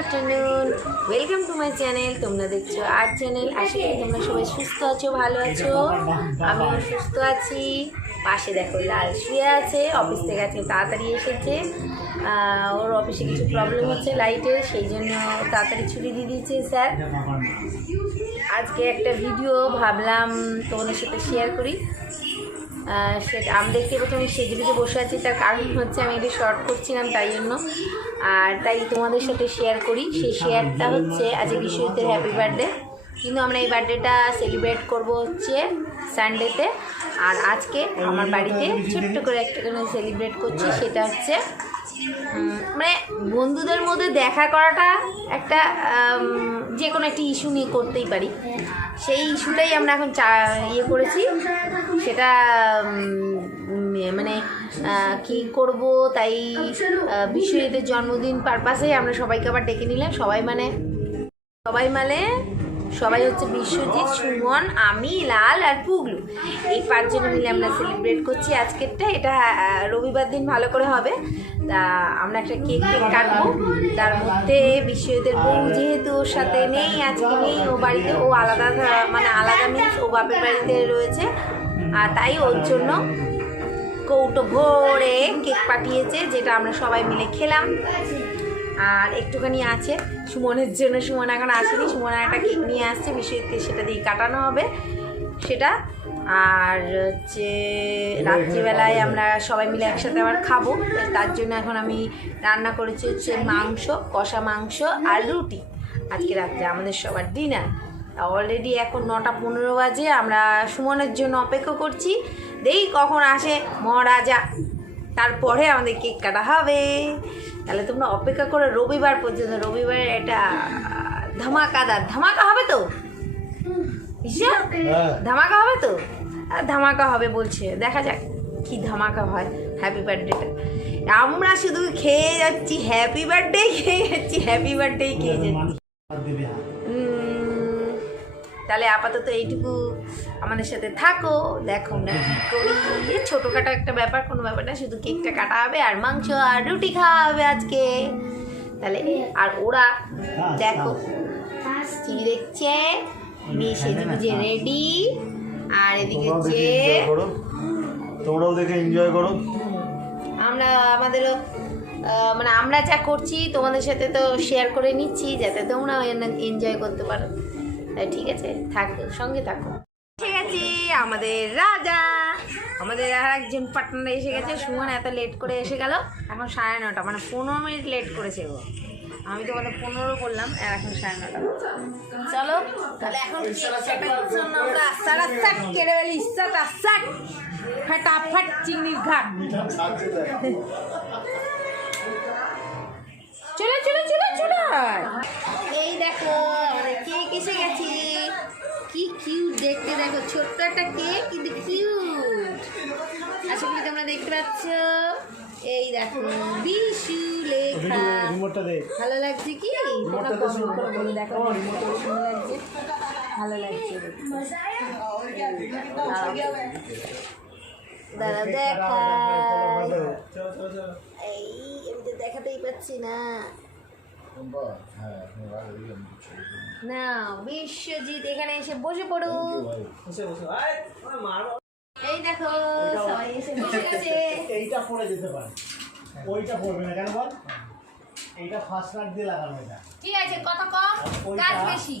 Afternoon, welcome to my channel. তোমরা দেখছো art channel. আশা করি তোমরা সবাই সুস্থ আছো, ভালো আছো। আমিও সুস্থ আছি। পাশে দেখো লাল শুয়ে আছে, অফিস থেকে আজকে তাড়াতাড়ি এসেছে। ওর অফিসে কিছু প্রবলেম হচ্ছে লাইটের, সেই জন্য তাড়াতাড়ি ছুটি দিয়ে দিয়েছে স্যার। আজকে একটা ভিডিও ভাবলাম তোমাদের সাথে শেয়ার করি। সেটা আমি দেখতে প্রথমে সেজে বসে আছি, তার কারণ হচ্ছে আমি একটু শর্ট করছিলাম, তাই জন্য। আর তাই তোমাদের সাথে শেয়ার করি। সেই শেয়ারটা হচ্ছে আজকে বিশ্বজিতের হ্যাপি বার্থডে, কিন্তু আমরা এই বার্থডেটা সেলিব্রেট করবো হচ্ছে সানডেতে। আর আজকে আমার বাড়িতে ছোট্ট করে একটা সেলিব্রেট করছি, সেটা হচ্ছে মানে বন্ধুদের মধ্যে দেখা করাটা একটা যে কোনো একটা ইস্যু নিয়ে করতেই পারি। সেই ইস্যুটাই আমরা এখন ইয়ে করেছি, সেটা মানে কি করব, তাই বিশ্বজিতের জন্মদিন পারপাসেই আমরা সবাইকে আবার ডেকে নিলাম। সবাই হচ্ছে বিশ্বজিৎ, সুমন, আমি, লাল আর পুগলু, এই 5 জন মিলে আমরা সেলিব্রেট করছি আজকেরটা। এটা রবিবার দিন ভালো করে হবে। তা আমরা একটা কেক কাটবো। তার মধ্যে বিশ্বজিতের বউ যেহেতু ওর সাথে নেই, আজকে নেই, ও বাড়িতে, ও আলাদা, মানে আলাদা মিন্স ও বাপের বাড়িতে রয়েছে। আর তাই ওর জন্য কৌটো ভরে কেক পাঠিয়েছে, যেটা আমরা সবাই মিলে খেলাম। আর একটুখানি আছে সুমনের জন্য, সুমন এখন আসেনি, সুমন একটা কেক নিয়ে আসছে, বিশ্বজিৎকে সেটা দিয়ে কাটানো হবে সেটা। আর হচ্ছে রাত্রিবেলায় আমরা সবাই মিলে একসাথে আবার খাবো, তার জন্য এখন আমি রান্না করেছি হচ্ছে মাংস, কষা মাংস আর রুটি। আজকে রাত্রে আমাদের সবার ডিনার। অলরেডি এখন 9:15 বাজে। আমরা সুমনের জন্য অপেক্ষা করছি, দেখি কখন আসে মহারাজা, তারপরে আমাদের কেক কাটা হবে। তাহলে তোমরা অপেক্ষা করো রবিবার পর্যন্ত। রবিবারে এটা ধামাকা হবে তো, ধামাকা হবে তো, ধামাকা হবে বলছে। দেখা যাক কি ধামাকা হয় হ্যাপি বার্থডেটা। আমরা শুধু খেয়ে যাচ্ছি, হ্যাপি বার্থডে খেয়ে যাচ্ছি, হ্যাপি বার্থডে খেয়ে যাচ্ছি। তাহলে আপাতত এইটুকু আমাদের সাথে থাকো, দেখো না কি করি। ছোটোখাটো একটা ব্যাপার, কোনো ব্যাপার না, শুধু কেকটা কাটা হবে আর মাংস আর রুটি খাওয়া হবে আজকে। তাহলে আর ওরা দেখো টিভি দেখছে, মেয়ে সেজে বুঝে রেডি। আর এদিকে যে তোমরাও দেখে এনজয় করো। আমরা আমাদেরও মানে আমরা যা করছি তোমাদের সাথে তো শেয়ার করে নিচ্ছি, যাতে তোমরাও এনজয় করতে পারো। তাই ঠিক আছে, থাকো, সঙ্গে থাকো। ঠিক আছে, আমাদের রাজা, আমাদের আর একজন পার্টনার এসে গেছে। সুমন এত লেট করে এসে গেল, এখন 9:30, মানে 15 মিনিট লেট করেছে ও। আমি তোমাদের 15 বললাম, আর এখন 9:30। চলো তাহলে এখন আমরা সারাসাট কেড়ে ফেলি, সারাসাট ফাটাফাট চিংড়ির ঘাট। চলো চলো চলো চলো। এই দেখো আমাদের কেক এসে গেছে, কি কিউট দেখতে, দেখো ছোট্ট একটা কেক কিন্তু কিউট। আশা করি তোমরা দেখতে পাচ্ছ। এই দেখো বিশু লেখা, ভালো লাগছে কি? তোমরা কমেন্ট করে বলে দেখো সুন্দর লাগছে, ভালো লাগছে। দাঁড়া দেখা, এই আমি তো দেখাতেই পাচ্ছি না। না বিশ্বজিৎ এখানে এসে বসে পড়ো। এই দেখো সবাই এসে বসে গেছে। এইটা পড়ে যেতে পারে, ওইটা পড়বে না কেন বল? এইটা ফার্স্ট নাট দিয়ে লাগানো, এটা ঠিক আছে, কথা কম কাজ বেশি।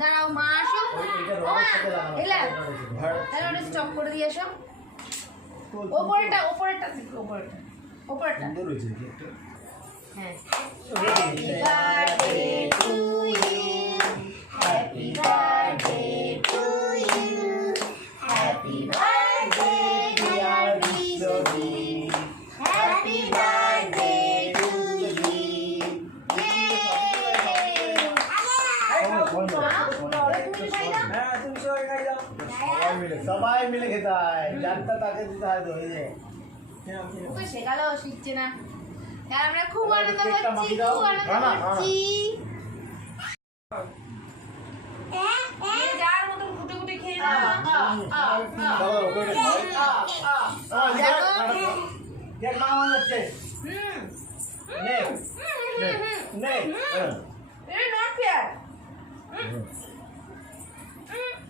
দাঁড়াও মা আসো, স্টপ করে দিয়ে এসো। ওপরেরটা ওপরেরটা ওপরেরটা ওপরেরটা হ্যাঁ। Happy birthday to you, happy birthday to you, happy birthday dear Biswajit, happy birthday to you. সবাই মিলে খেতে হয়, যারটা তাকে দিতে হয়। ওকে শেখালেও শিখছে না। আমরা খুব আনন্দ করছি, খুব আনন্দ করছি। যার মতো দাদা ওটা দেখ মা মনে হচ্ছে নে নে নে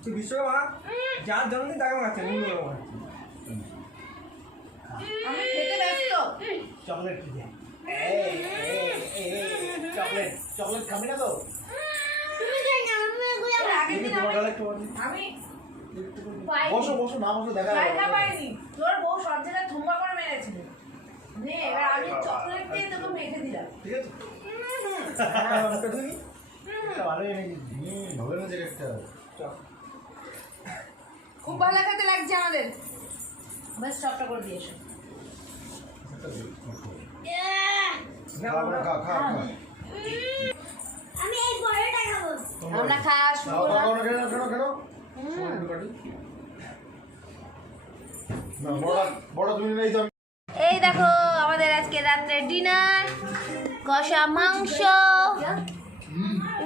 তুই বিশ্বকর্মা যার জন্মদিন তাকে মারছে আমি খেতে ব্যস্ত। চকলেট কি দেয় চকলেট চকলেট খাবি না তো আগের দিন তোমার গালে একটু আমি বসো বসো না বসো দেখা জায়গা পাইনি, তোর বউ সব জায়গায় থুম্বা করে মেরেছিল। নে এবার আমি চকলেট দিয়ে তোকে মেখে দিলাম। ঠিক আছে ভালোই এনেছি ভালো না একটা খুব ভালো খেতে লাগছে আমাদের। বাস চপটা করে দিয়েছো। আমি এই বড়টা খাবো। আমরা খাওয়া শুরু করলাম। বড় তুমি নেই তো এই দেখো আমাদের আজকে রাত্রে ডিনার, কষা মাংস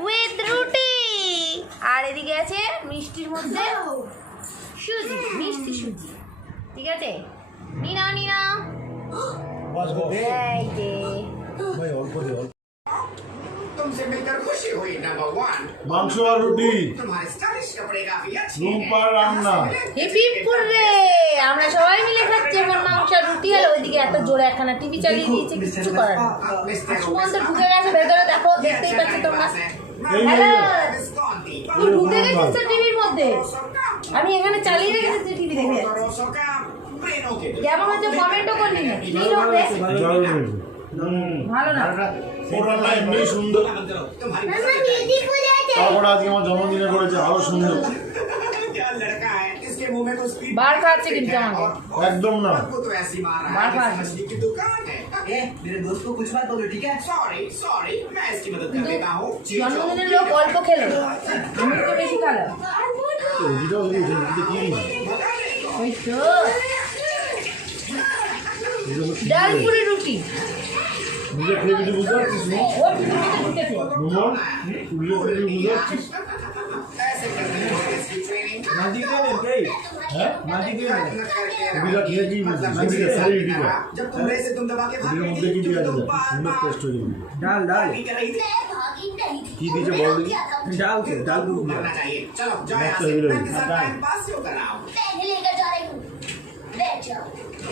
উইথ রুটি, আর এদিকে আছে মিষ্টির মধ্যে সুজি, মিষ্টি সুজি। ঠিক আছে, নিনা নিনা বস গো এই যে ভাই অল্প দে অল্প तुमसे मिलकर खुशी हुई नंबर 1 মাংস আর রুটি तुम्हारे स्टाइलिश कपड़े काफी अच्छे রুম্পার রান্না হিপ হিপ করে আমরা সবাই মিলে খাচ্ছি এখন মাংস আর রুটি। আর ওইদিকে এত জোরে একখানা টিভি চালিয়ে দিয়েছে, কিছু করার নেই। সুমন্ত ঢুকে গেছে ভেতরে, দেখো দেখতেই পাচ্ছ তোমরা। হ্যালো, তুই ঢুকে গেছিস তো টিভির মধ্যে, আমি এখানে চালিয়ে রেখেছি, তুই টিভি দেখে যাচ্ছিস। কেমন হচ্ছে কমেন্টও করলি না, কি হবে ভালো না। ফটোটা এমনি সুন্দর মামা দিদি পূজা আছে। তারপর আজকে আমার জন্মদিনে করেছে আরো সুন্দর क्या लड़का है इसके मुंह में तो स्पीड बाहर खाচ্ছে কিন্তু আমাকে একদম না को तो ऐसी मार रहा बाहर है खा- जैसे मछली की दुकान है मेरे दोस्त को कुछ बात बोलो ठीक है सॉरी सॉरी मैं इसकी मदद कर देता हूँ জন্মদিনের লোক অল্প খেলো, আমি তো বেশি খেলাম। রুটিটাও যদি উঠে রুটিতে কি নিই ওই তো ডাল পুরি রুটি, নিজে খেয়ে কিছু বুঝতে পারছিস না ও টিভিতে ঢুকেছে। রুমন নিজে খেয়ে কিছু বুঝতে পারছিস ऐसे करते हैं इसकी ट्रेनिंग माजी के मिलते হ্যাঁ माजी के রুটিটা খেয়ে কি বুঝছিস রুটিটা সারি রুটিটা जब तुमने इसे तुम दबा के भाग রুটির रही মধ্যে কি थी দিয়ে तो আছে तुम बार সুন্দর बार টেস্ট হয়ে যাবে डाल डाल नहीं कर रही थी मैं भागी नहीं थी। কি দিয়েছে বল দেখি डाल के डाल दूँ करना चाहिए चलो जाओ यहाँ मस्त से हीरो मैं के साथ है। टाइम पास क्यों कर रहा हूँ मैं लेकर जा रही हूँ। बैठ जाओ।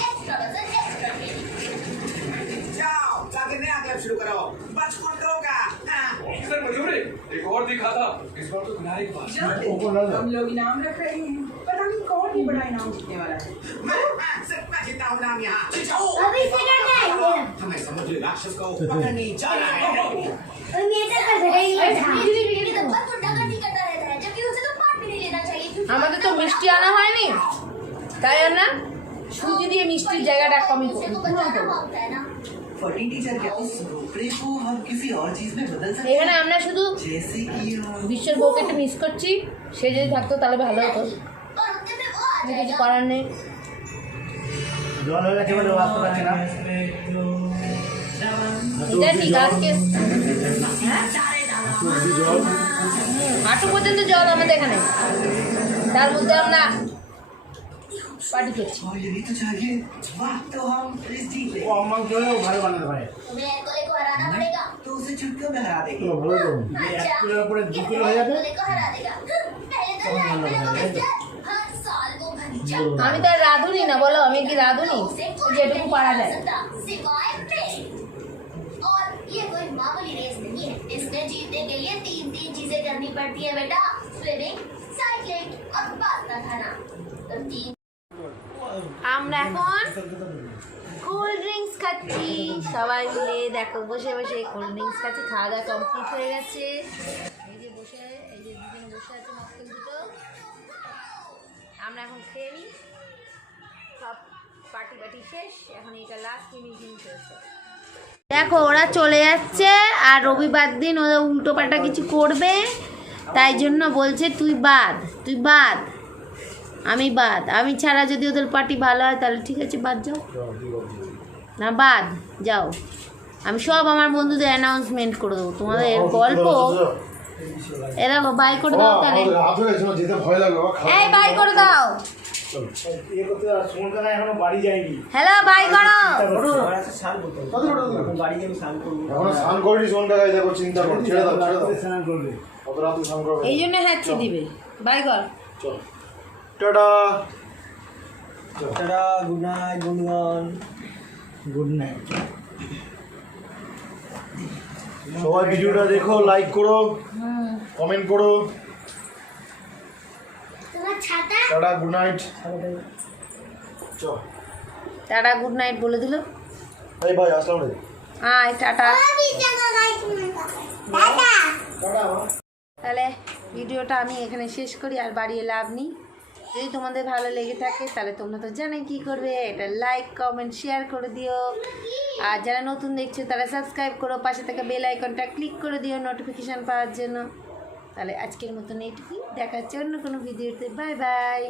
एक्स्ट्रा वजन एक्स्ट्रा ट्रेनिंग। जाओ जाके नया क्लब शुरू करो बच कौन करोगा हाँ। ऑफिसर मजूरी एक और दिखा था इस बार तो गुनाह के पास ওপর না हम लोग इनाम रख रहे हैं, पता नहीं कौन ही बड़ा इनाम जीतने वाला है। मैं सिर्फ मैं जीता हूँ नाम यहाँ चिढ़ाओ। अभी से करना है ये। हमें समुद्री राक्षस को पकड़ने जा रहा है और ये क्या कर रहे हैं? ये तो बस तो डकैती करता रहता है, जबकि उसे तो पार्ट भी नहीं लेना चाहिए क्योंकि আমাদের তো मिष्टी आना হয়নি, তাই আমরা সুজি দিয়ে মিষ্টির জায়গাটা কমই उसे को পূরণ बचाना করবো। होता है ना। फटी टीचर क्या उस रोकड़े को हम किसी और चीज में बदल सकते এখানে আমরা শুধু हैं जैसे कि বিশ্বের বউকে একটু মিস করছি, সে যদি থাকতো তাহলে ভালো হতো, और उतने में वो आ কিন্তু কিছু जाएगा। করার নেই। জল হয়ে গেছে বলে আসতে পারছি না এটা ঠিক আজকে জল হাঁটু পর্যন্ত জল আমাদের এখানে, তার মধ্যে আমরা পার্টি করছি। और यही तो चाहिए वाह तो हम इस जीत ও আম্মা কেউ ভালো বানাতে পারে तुम्हें एकोले को हराना पड़ेगा। तो उसे चुटकियों में हरा देंगे তো ভালো তো এক কিলোর উপরে 2 কিলো হয়ে যাবে एकोले को हरा देगा। पहले तो एकोले को मिस्टर हर साल को भतीजा আমি তো আর রাঁধুনি না, বলো আমি কি রাঁধুনি, যেটুকু পারা যায়। सिवाय ट्रेनिंग। और ये कोई मामूली रेस नहीं है, इसमें जीतने के लिए 3 चीजें करनी पड़ती है बेटा, स्विमिंग, साइकिलिंग और पास्ता खाना। तो 3 আমরা এখন কোল্ড ড্রিঙ্কস খাচ্ছি সবাই মিলে। দেখো বসে বসে কোল্ড ড্রিঙ্কস খাচ্ছি, খাওয়া দাওয়া কমপ্লিট হয়ে গেছে। এই যে বসে, এই যে দুজনে বসে আছে মক্কেল দুটো, আমরা এখন খেয়ে নিই। সব পার্টি পার্টি শেষ, এখন এটা লাস্ট ফিনিশিং চলছে। দেখো ওরা চলে যাচ্ছে, আর রবিবার দিন ওরা উল্টো পাল্টা কিছু করবে, তাই জন্য বলছে তুই বাদ, তুই বাদ, আমি বাদ, আমি ছাড়া যদি ওদের পার্টি ভালো হয় তাহলে ঠিক আছে বাদ যাও, না বাদ যাও। আমি সব আমার বন্ধুদের অ্যানাউন্সমেন্ট করে দেবো, তোমাদের গল্প এরা বাই করে দাও তাহলে রাত হয়ে গেছে না, যেতে ভয় লাগবে বাবা, খাওয়া এই বাই করে দাও ইয়ে করতে আর সুমন কাকা এখনো বাড়ি যায়নি। হ্যালো বাই করো আমার আছে শাল বোতল এখন বাড়ি গিয়ে আমি স্নান করবো এখনো স্নান করিনি সুমন কাকা, এই দেখো চিন্তা করো, ছেড়ে দাও ছেড়ে দাও। স্নান করবে। কত রাতে স্নান করবে? এই জন্য হ্যাচি দিবে বাই কর চল টাটা। টাটা, গুড নাইট বন্ধুগণ। Good night. সবাই ভিডিওটা দেখো, লাইক করো, কমেন্ট করো। তোমার ছাতা টাটা, গুড নাইট। চল টাটা গুড নাইট বলে দিল এই ভাই আসসালামু আলাইকুম। আয় টাটা আমি জায়গা গাইছ দাদা টাটা। তাহলে ভিডিওটা আমি এখানে শেষ করি, আর বাড়িয়ে লাভ নেই। যদি তোমাদের ভালো লেগে থাকে তাহলে তোমরা তো জানোই কী করবে, এটা লাইক কমেন্ট শেয়ার করে দিও। আর যারা নতুন দেখছো তারা সাবস্ক্রাইব করো, পাশে থাকা বেল আইকনটা ক্লিক করে দিও নোটিফিকেশান পাওয়ার জন্য। তাহলে আজকের মতন এইটুকুই, দেখা হচ্ছে অন্য কোনো ভিডিওতে। Bye bye.